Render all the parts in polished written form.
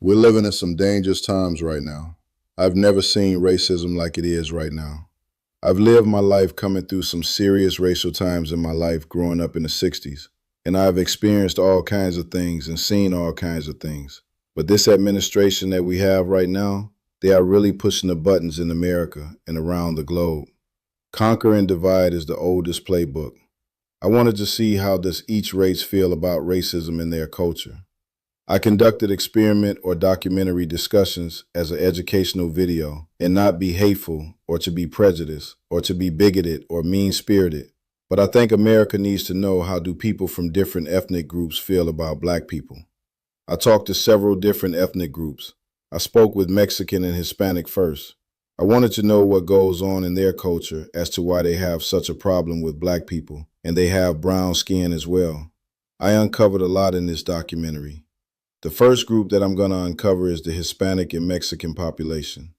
We're living in some dangerous times right now. I've never seen racism like it is right now. I've lived my life coming through some serious racial times in my life growing up in the 60s, and I've experienced all kinds of things and seen all kinds of things. But this administration that we have right now, they are really pushing the buttons in America and around the globe. Conquer and divide is the oldest playbook. I wanted to see how does each race feel about racism in their culture. I conducted experiment or documentary discussions as an educational video and not be hateful or to be prejudiced or to be bigoted or mean-spirited. But I think America needs to know how do people from different ethnic groups feel about Black people. I talked to several different ethnic groups. I spoke with Mexican and Hispanic first. I wanted to know what goes on in their culture as to why they have such a problem with Black people, and they have brown skin as well. I uncovered a lot in this documentary. The first group that I'm going to uncover is the Hispanic and Mexican population.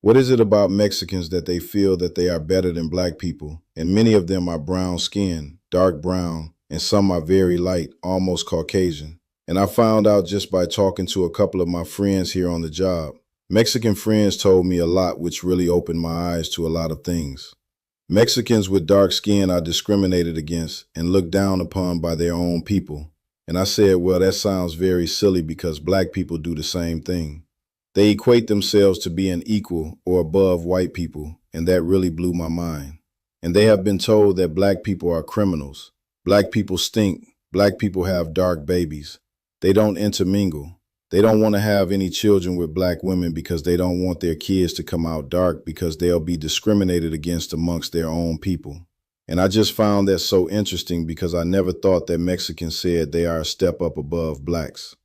What is it about Mexicans that they feel that they are better than Black people? And many of them are brown skinned, dark brown, and some are very light, almost Caucasian. And I found out just by talking to a couple of my friends here on the job. Mexican friends told me a lot, which really opened my eyes to a lot of things. Mexicans with dark skin are discriminated against and looked down upon by their own people. And I said, well, that sounds very silly because Black people do the same thing. They equate themselves to being equal or above white people, and that really blew my mind. And they have been told that Black people are criminals. Black people stink. Black people have dark babies. They don't intermingle. They don't want to have any children with Black women because they don't want their kids to come out dark because they'll be discriminated against amongst their own people. And I just found that so interesting because I never thought that Mexicans said they are a step up above Blacks.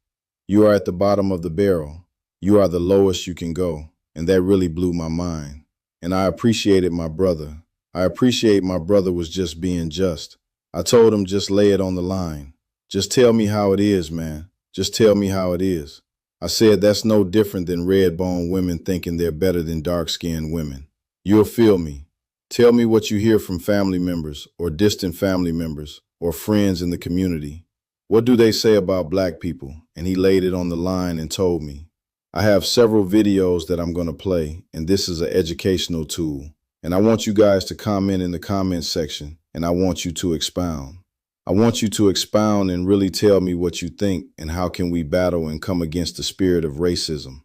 You are at the bottom of the barrel. You are the lowest you can go. And that really blew my mind. And I appreciated my brother. I appreciate my brother was just being just. I told him just lay it on the line. Just tell me how it is, man. Just tell me how it is. I said that's no different than red-boned women thinking they're better than dark-skinned women. You'll feel me. Tell me what you hear from family members or distant family members or friends in the community. What do they say about Black people? And he laid it on the line and told me. I have several videos that I'm going to play, and this is an educational tool. And I want you guys to comment in the comments section, and I want you to expound. I want you to expound and really tell me what you think and how can we battle and come against the spirit of racism.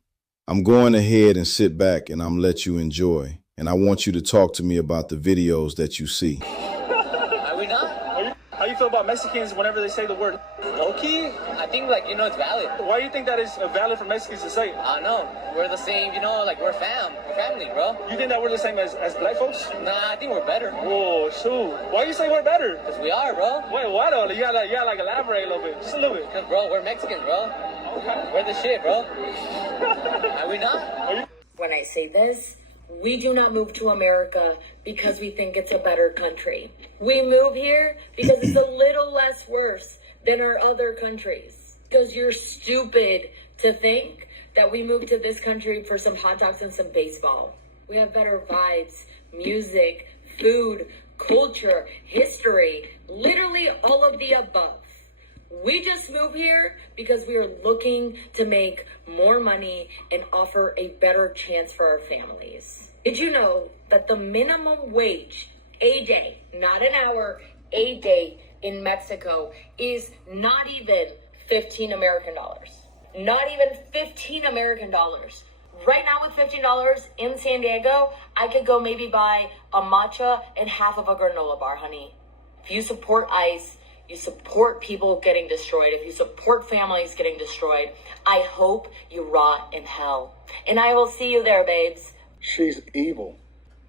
I'm going ahead and sit back and I'm let you enjoy. And I want you to talk to me about the videos that you see. Are we not? How you feel about Mexicans whenever they say the word low-key? I think, it's valid. Why do you think that is valid for Mexicans to say? I don't know. We're the same, we're family, bro. You think that we're the same as Black folks? Nah, I think we're better. Whoa, shoot. Why you say we're better? Because we are, bro. Wait, why though? You gotta elaborate a little bit. Just a little bit. Because, bro, we're Mexican, bro. Okay. We're the shit, bro. Are we not? When I say this, we do not move to America because we think it's a better country. We move here because it's a little less worse than our other countries. Because you're stupid to think that we moved to this country for some hot dogs and some baseball. We have better vibes, music, food, culture, history, literally all of the above. We just moved here because we are looking to make more money and offer a better chance for our families. Did you know that the minimum wage, a day, not an hour, a day in Mexico is not even 15 American dollars? Not even 15 American dollars. Right now with $15 in San Diego, I could go maybe buy a matcha and half of a granola bar, honey. If you support ICE, you support people getting destroyed. If you support families getting destroyed, I hope you rot in hell. And I will see you there, babes. She's evil.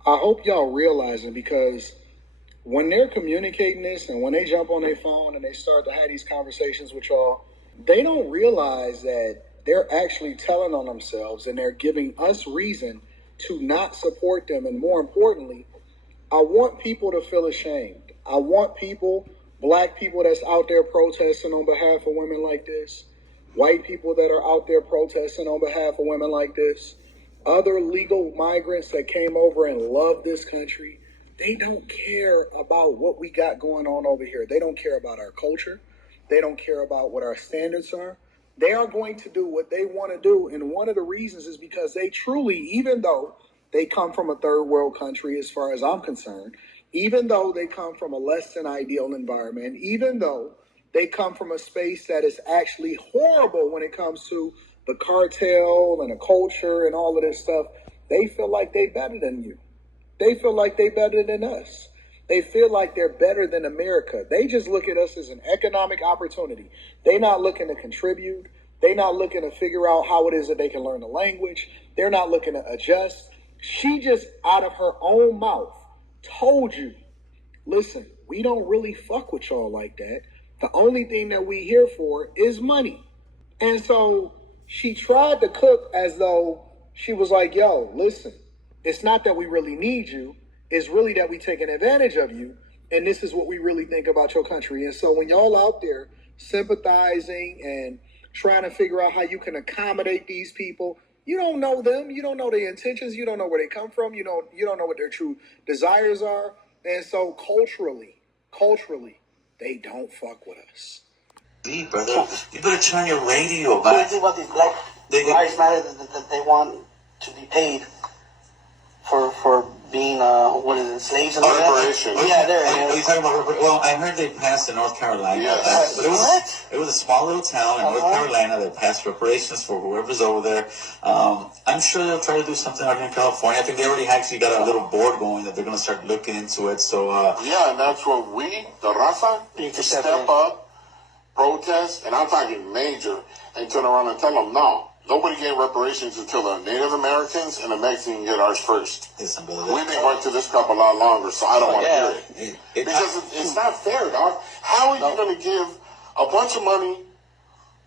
I hope y'all realizing, because when they're communicating this and when they jump on their phone and they start to have these conversations with y'all, they don't realize that they're actually telling on themselves and they're giving us reason to not support them. And more importantly, I want people to feel ashamed. I want people, Black people that's out there protesting on behalf of women like this, white people that are out there protesting on behalf of women like this, other legal migrants that came over and love this country. They don't care about what we got going on over here. They don't care about our culture. They don't care about what our standards are. They are going to do what they want to do. And one of the reasons is because they truly, even though they come from a third world country, as far as I'm concerned, even though they come from a less than ideal environment, even though they come from a space that is actually horrible when it comes to the cartel and the culture and all of this stuff, they feel like they better than you. They feel like they better than us. They feel like they're better than America. They just look at us as an economic opportunity. They're not looking to contribute. They're not looking to figure out how it is that they can learn the language. They're not looking to adjust. She just, out of her own mouth, told you, listen, we don't really fuck with y'all like that. The only thing that we here for is money. And so she tried to cook as though she was like, yo, listen, it's not that we really need you. It's really that we taking advantage of you. And this is what we really think about your country. And so when y'all out there sympathizing and trying to figure out how you can accommodate these people, you don't know them. You don't know their intentions. You don't know where they come from. You don't know what their true desires are. And so culturally, they don't fuck with us. Brother, you better turn your radio back. What do you think about these Black Lives Matter that they want to be paid for being slaves and all that? Yeah, there. Are you talking about? Well, I heard they passed in North Carolina. Yes. But it was a small little town in North Carolina that passed reparations for whoever's over there. I'm sure they'll try to do something out here in California. I think they already actually got a little board going that they're going to start looking into it. So yeah, and that's what we, the Raza, need to step up, protest, and I'm talking major, and turn around and tell them no. Nobody get reparations until the Native Americans and the Mexicans get ours first. Listen, We've been going to this cup a lot longer, so I don't want to hear it. Because it's not fair, dog. How are you going to give a bunch of money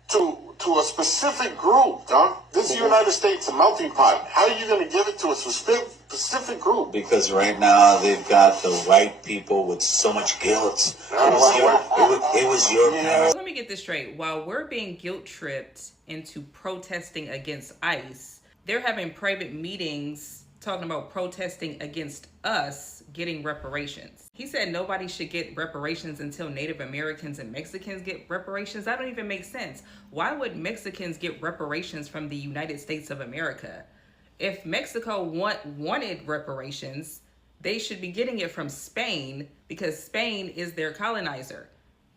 to a specific group, dog? This is the United States, a melting pot. How are you going to give it to a specific group? Because right now they've got the white people with so much guilt. It was your parents. Let me get this straight. While we're being guilt tripped into protesting against ICE, they're having private meetings talking about protesting against us getting reparations. He said nobody should get reparations until Native Americans and Mexicans get reparations. That don't even make sense. Why would Mexicans get reparations from the United States of America? If Mexico wanted reparations, they should be getting it from Spain because Spain is their colonizer.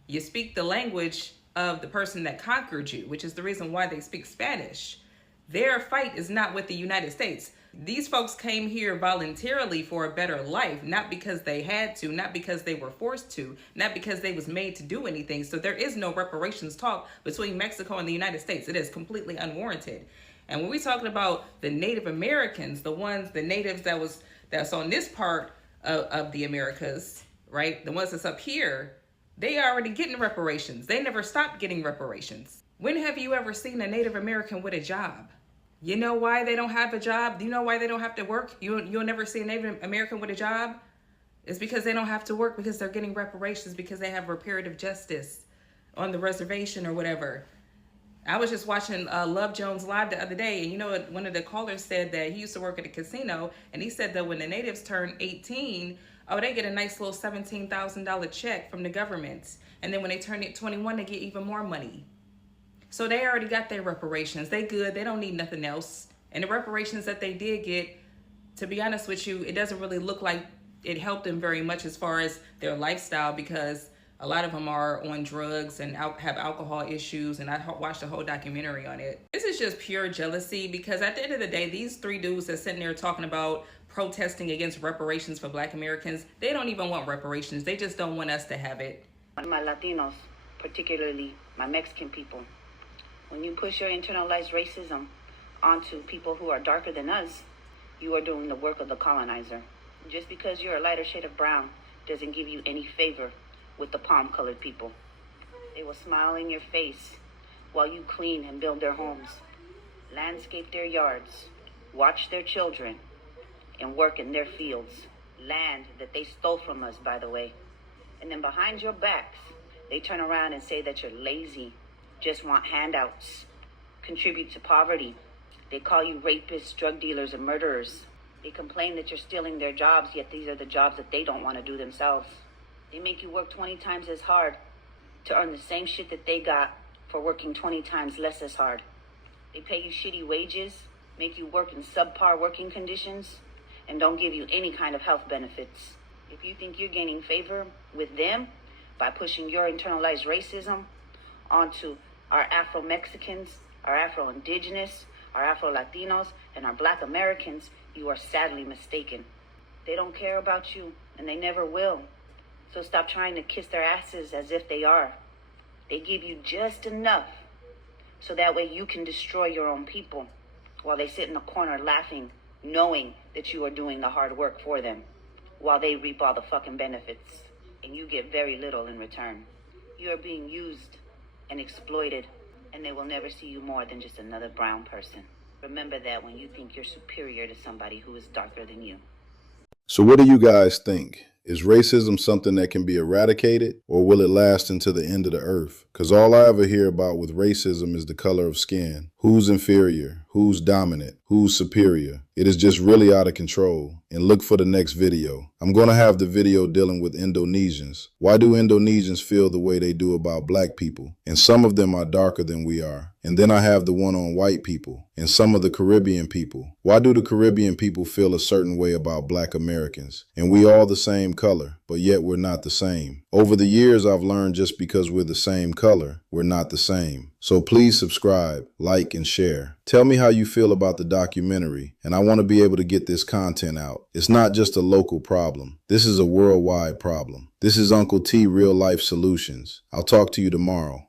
You speak the language of the person that conquered you, which is the reason why they speak Spanish. Their fight is not with the United States. These folks came here voluntarily for a better life, not because they had to, not because they were forced to, not because they was made to do anything. So there is no reparations talk between Mexico and the United States. It is completely unwarranted. And when we're talking about the Native Americans, the natives that's on this part of the Americas, right? The ones that's up here, they are already getting reparations. They never stopped getting reparations. When have you ever seen a Native American with a job? You know why they don't have a job? Do you know why they don't have to work? You'll never see a Native American with a job? It's because they don't have to work because they're getting reparations because they have reparative justice on the reservation or whatever. I was just watching Love Jones Live the other day, and you know what? One of the callers said that he used to work at a casino, and he said that when the natives turn 18, they get a nice little $17,000 check from the government. And then when they turn 21, they get even more money. So they already got their reparations. They good. They don't need nothing else. And the reparations that they did get, to be honest with you, it doesn't really look like it helped them very much as far as their lifestyle because a lot of them are on drugs and have alcohol issues. And I watched a whole documentary on it. This is just pure jealousy because at the end of the day, these three dudes that's sitting there talking about protesting against reparations for Black Americans, they don't even want reparations. They just don't want us to have it. My Latinos, particularly my Mexican people, when you push your internalized racism onto people who are darker than us, you are doing the work of the colonizer. Just because you're a lighter shade of brown doesn't give you any favor with the palm-colored people. They will smile in your face while you clean and build their homes, landscape their yards, watch their children, and work in their fields, land that they stole from us, by the way. And then behind your backs, they turn around and say that you're lazy, just want handouts, contribute to poverty. They call you rapists, drug dealers, and murderers. They complain that you're stealing their jobs, yet these are the jobs that they don't want to do themselves. They make you work 20 times as hard to earn the same shit that they got for working 20 times less as hard. They pay you shitty wages, make you work in subpar working conditions, and don't give you any kind of health benefits. If you think you're gaining favor with them by pushing your internalized racism onto our Afro-Mexicans, our Afro-Indigenous, our Afro-Latinos, and our Black Americans, you are sadly mistaken. They don't care about you, and they never will. So stop trying to kiss their asses as if they are. They give you just enough so that way you can destroy your own people while they sit in the corner laughing, knowing that you are doing the hard work for them, while they reap all the fucking benefits, and you get very little in return. You are being used and exploited, and they will never see you more than just another brown person. Remember that when you think you're superior to somebody who is darker than you. So what do you guys think? Is racism something that can be eradicated, or will it last until the end of the earth? Because all I ever hear about with racism is the color of skin. Who's inferior? Who's dominant? Who's superior? It is just really out of control. And look for the next video. I'm going to have the video dealing with Indonesians. Why do Indonesians feel the way they do about black people? And some of them are darker than we are. And then I have the one on white people and some of the Caribbean people. Why do the Caribbean people feel a certain way about black Americans? And we all the same color, but yet we're not the same. Over the years, I've learned just because we're the same color, we're not the same. So please subscribe, like, and share. Tell me how you feel about the documentary, and I want to be able to get this content out. It's not just a local problem. This is a worldwide problem. This is Uncle T Real Life Solutions. I'll talk to you tomorrow.